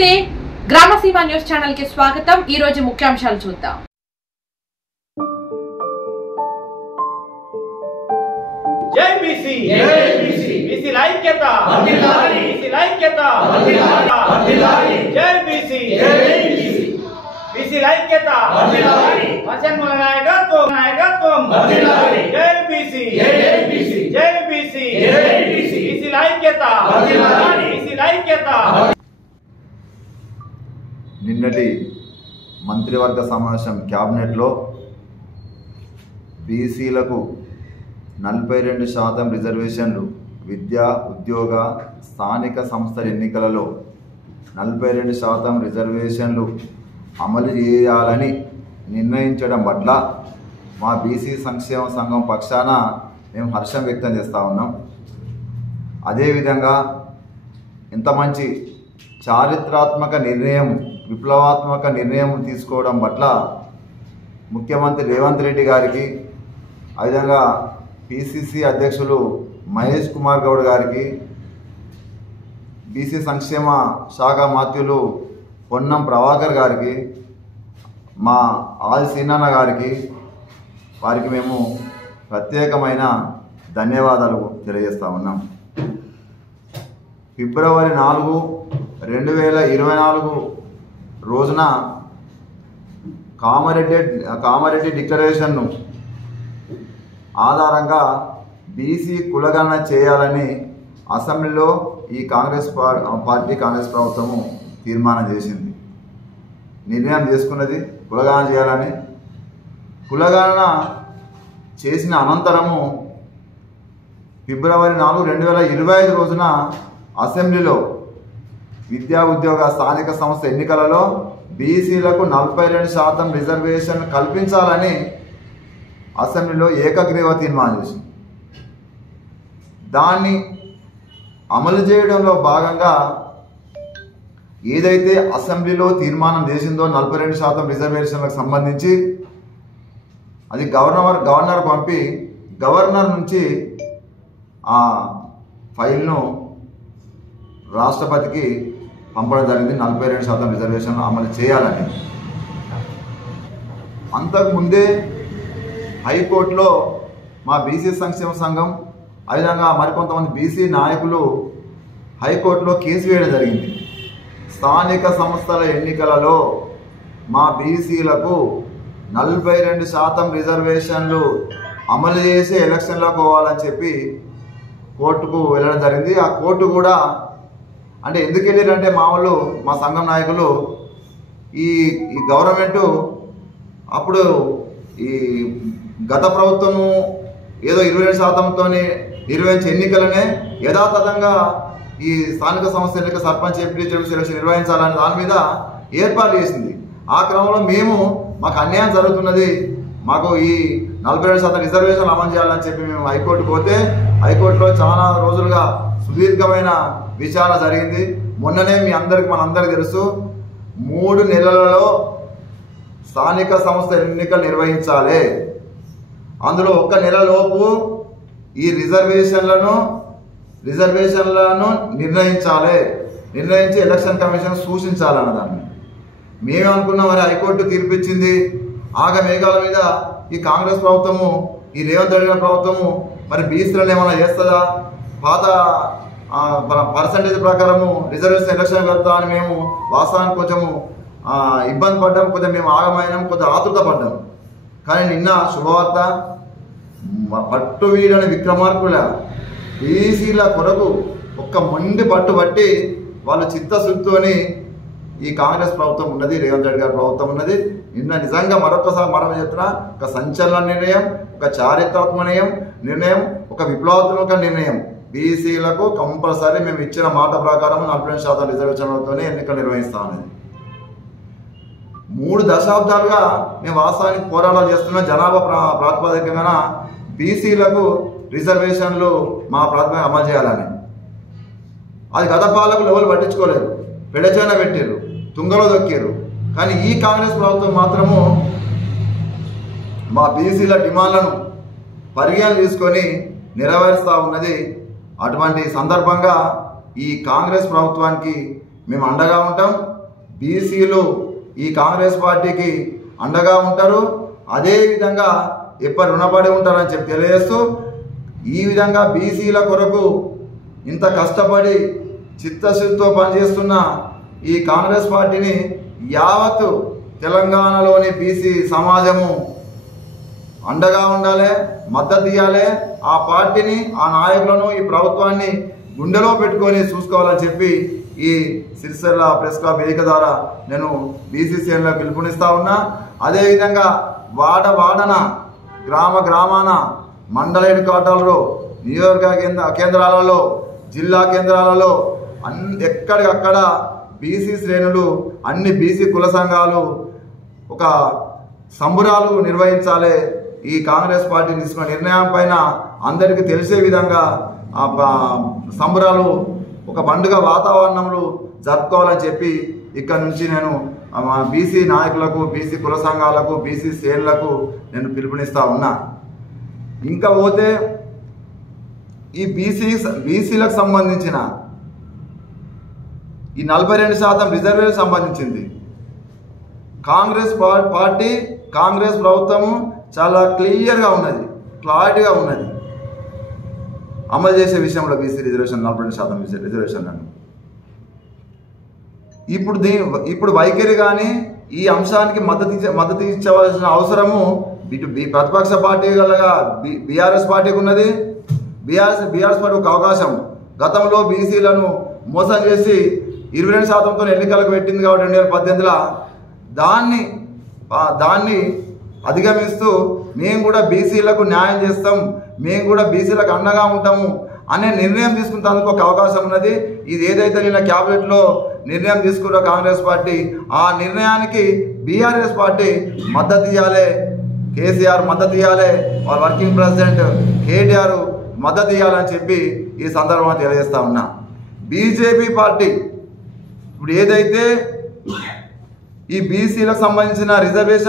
నమస్తే గ్రామసీమ news channel కి స్వాగతం। ఈ రోజు ముఖ్యాంశాలు చూద్దాం। జై బీసీ జై బీసీ బీసీ ఐక్యత వర్ధిల్లాలి బీసీ ఐక్యత వర్ధిల్లాలి జై బీసీ జై బీసీ బీసీ ఐక్యత వర్ధిల్లాలి వచన్మల నాయకత్వం వర్ధిల్లాలి జై బీసీ జై బీసీ జై బీసీ జై బీసీ బీసీ ఐక్యత వర్ధిల్లాలి బీసీ ఐక్యత। నిన్నటి మంత్రివర్గ సమావేశం క్యాబినెట్లో బీసీలకు 42% రిజర్వేషన్లు విద్యా ఉద్యోగ స్థానిక సంస్థల ఎన్నికలలో 42% రిజర్వేషన్లు అమలు చేయాలని నిర్ణయించడం పట్ల మా బీసీ సంక్షేమ సంఘం పక్షాన మేము హర్షం వ్యక్తం చేస్తూ ఉన్నాం। అదేవిధంగా ఇంత మంచి చారిత్రాత్మక నిర్ణయం విప్లవాత్మక నిర్ణయం తీసుకోవడం పట్ల ముఖ్యమంత్రి రేవంత్ రెడ్డి గారికి అదేవిధంగా పిసిసి అధ్యక్షులు మహేష్ కుమార్ గౌడ్ గారికి బీసీ సంక్షేమ శాఖ మాత్యులు పొన్నం ప్రభాకర్ గారికి మా ఆది సీనన్న గారికి వారికి మేము ప్రత్యేకమైన ధన్యవాదాలు తెలియజేస్తూ ఉన్నాం। ఫిబ్రవరి 4, 2024 రోజున కామారెడ్డి డిక్లరేషన్ను ఆధారంగా బీసీ కులగణన చేయాలని అసెంబ్లీలో ఈ కాంగ్రెస్ ప్రభుత్వము తీర్మానం చేసింది, నిర్ణయం చేసుకున్నది కులగణన చేయాలని। కులగణన చేసిన అనంతరము ఫిబ్రవరి 4, 2025 రోజున అసెంబ్లీలో విద్యా ఉద్యోగ స్థానిక సంస్థ ఎన్నికలలో బీసీలకు 42% రిజర్వేషన్ కల్పించాలని అసెంబ్లీలో ఏకగ్రీవ తీర్మానం చేసింది। దాన్ని అమలు చేయడంలో భాగంగా ఏదైతే అసెంబ్లీలో తీర్మానం చేసిందో 42% రిజర్వేషన్లకు సంబంధించి అది గవర్నర్ పంపి గవర్నర్ నుంచి ఆ ఫైల్ను రాష్ట్రపతికి పంపడం జరిగింది 42% రిజర్వేషన్లు అమలు చేయాలని। అంతకుముందే హైకోర్టులో మా బీసీ సంక్షేమ సంఘం అదేవిధంగా మరికొంతమంది బీసీ నాయకులు హైకోర్టులో కేసు వేయడం జరిగింది। స్థానిక సంస్థల ఎన్నికలలో మా బీసీలకు 42% రిజర్వేషన్లు అమలు చేసి ఎలక్షన్లోకి పోవాలని చెప్పి కోర్టుకు వెళ్ళడం జరిగింది। ఆ కోర్టు కూడా అంటే ఎందుకు వెళ్ళారంటే మా సంఘం నాయకులు ఈ గవర్నమెంటు అప్పుడు ఈ గత ప్రభుత్వము ఏదో 22%తో నిర్వహించే ఎన్నికలనే యథాతథంగా ఈ స్థానిక సంస్థ ఎన్నిక సర్పంచ్ ఎంపీ ఎలక్షన్ నిర్వహించాలని దాని మీద ఏర్పాటు చేసింది। ఆ క్రమంలో మాకు అన్యాయం జరుగుతున్నది, మాకు ఈ 42% రిజర్వేషన్లు అమలు చేయాలని చెప్పి మేము హైకోర్టుకు పోతే హైకోర్టులో చాలా రోజులుగా సుదీర్ఘమైన విచారణ జరిగింది। మొన్ననే మనందరికీ తెలుసు 3 నెలలలో స్థానిక సంస్థ ఎన్నికలు నిర్వహించాలి, అందులో 1 నెలలోపు ఈ రిజర్వేషన్లను నిర్ణయించి ఎలక్షన్ కమిషన్ సూచించాలన్న దాన్ని మేమేమనుకున్నాం, మరి హైకోర్టు తీర్పిచ్చింది ఆగమేఘాల మీద ఈ కాంగ్రెస్ ప్రభుత్వము ఈ రేవంత్ రెడ్డి ప్రభుత్వము మరి బీసీలను ఏమైనా చేస్తుందా, పాత పర్సంటేజ్ ప్రకారము రిజర్వేషన్ ఎలక్షన్ వెళ్తామని మేము వాస్తవానికి కొంచెము ఇబ్బంది పడ్డాం, కొంచెం మేము ఆగమైనాం, కొంచెం ఆతృత పడ్డాం। కానీ నిన్న శుభవార్త, పట్టు వీడని విక్రమార్కుల బీసీల కొరకు ఒక్క మొండి పట్టుబట్టి వాళ్ళు చిత్తశుద్ధితోని ఈ కాంగ్రెస్ ప్రభుత్వం ఉన్నది, రేవంత్ రెడ్డి గారి ప్రభుత్వం ఉన్నది। నిన్న నిజంగా మరొకసారి చెప్తున్నా, ఒక సంచలన నిర్ణయం, ఒక చారిత్రాత్మక నిర్ణయం, ఒక విప్లవాత్మక నిర్ణయం। బీసీలకు కంపల్సరీ మేము ఇచ్చిన మాట ప్రకారం 42% రిజర్వేషన్లతోనే ఎన్నికలు నిర్వహిస్తామనేది 3 దశాబ్దాలుగా మేము వాస్తవానికి పోరాటాలు చేస్తున్న జనాభా ప్రాతిపదికమైన బీసీలకు రిజర్వేషన్లు మా ప్రాతిపదిక అమలు చేయాలని। అది గత పాలకులు ఎవరు పట్టించుకోలేరు, పెడచైన పెట్టారు, తుంగలో దొక్కారు। కానీ ఈ కాంగ్రెస్ ప్రభుత్వం మాత్రము మా బీసీల డిమాండ్లను పరిగణన తీసుకొని నెరవేరుస్తూ ఉన్నది। అటువంటి సందర్భంగా ఈ కాంగ్రెస్ ప్రభుత్వానికి మేము అండగా ఉంటాం। బీసీలు ఈ కాంగ్రెస్ పార్టీకి అండగా ఉంటారు, అదేవిధంగా ఎప్పటి రుణపడి ఉంటారని చెప్పి తెలియజేస్తూ, ఈ విధంగా బీసీల కొరకు ఇంత కష్టపడి చిత్తశుద్ధితో పనిచేస్తున్న ఈ కాంగ్రెస్ పార్టీని యావత్తు తెలంగాణలోని బీసీ సమాజము అండగా ఉండాలి, మద్దతు ఇవ్వాలి. ఆ పార్టీని, ఆ నాయకులను, ఈ ప్రభుత్వాన్ని గుండెలో పెట్టుకొని చూసుకోవాలని చెప్పి ఈ సిరిసిల్ల ప్రెస్ క్లబ్ వేదిక ద్వారా నేను బీసీసీఎన్లో పిలుపునిస్తా ఉన్నా. అదేవిధంగా వాడన గ్రామ గ్రామాన మండల హెడ్ క్వార్టర్లలో, నియోజకవర్గ కేంద్రాలలో, జిల్లా కేంద్రాలలో ఎక్కడికక్కడ బీసీ శ్రేణులు, అన్ని బీసీ కుల సంఘాలు ఒక సంబురాలు నిర్వహించాలి. ఈ కాంగ్రెస్ పార్టీ తీసుకున్న నిర్ణయం పైన అందరికీ తెలిసే విధంగా ఆ సంబురాలు ఒక పండుగ వాతావరణంలో జరుపుకోవాలని చెప్పి ఇక్కడ నుంచి నేను బీసీ నాయకులకు, బీసీ కుల సంఘాలకు, బీసీ శ్రేణులకు నేను పిలుపునిస్తా ఉన్నా. ఇంకా పోతే ఈ బీసీలకు సంబంధించిన ఈ 42% రిజర్వేషన్ సంబంధించింది కాంగ్రెస్ పార్టీ, కాంగ్రెస్ ప్రభుత్వము చాలా క్లియర్గా ఉన్నది, క్లారిటీగా ఉన్నది అమలు చేసే విషయంలో బీసీ రిజర్వేషన్ 42% రిజర్వేషన్లను. ఇప్పుడు వైఖరి కానీ ఈ అంశానికి మద్దతు ఇచ్చవలసిన అవసరము ఇటు ప్రతిపక్ష పార్టీగా బీఆర్ఎస్ పార్టీకి ఉన్నది. బీఆర్ఎస్ పార్టీ ఒక అవకాశం, గతంలో బీసీలను మోసం చేసి 22%తో ఎన్నికలకు పెట్టింది కాబట్టి 2018లో దాన్ని అధిగమిస్తూ మేము కూడా బీసీలకు న్యాయం చేస్తాం, మేము కూడా బీసీలకు అండగా ఉంటాము అనే నిర్ణయం తీసుకున్నందుకు ఒక అవకాశం ఉన్నది. ఇది ఏదైతే నిన్న క్యాబినెట్లో నిర్ణయం తీసుకున్న కాంగ్రెస్ పార్టీ, ఆ నిర్ణయానికి బీఆర్ఎస్ పార్టీ మద్దతు ఇవ్వాలి, కేసీఆర్ మద్దతు ఇవ్వాలి, వాళ్ళ వర్కింగ్ ప్రెసిడెంట్ కేటీఆర్ మద్దతు ఇవ్వాలని చెప్పి ఈ సందర్భంగా తెలియజేస్తా ఉన్నా. బీజేపీ పార్టీ ఇప్పుడు ఏదైతే ఈ బీసీలకు సంబంధించిన రిజర్వేషన్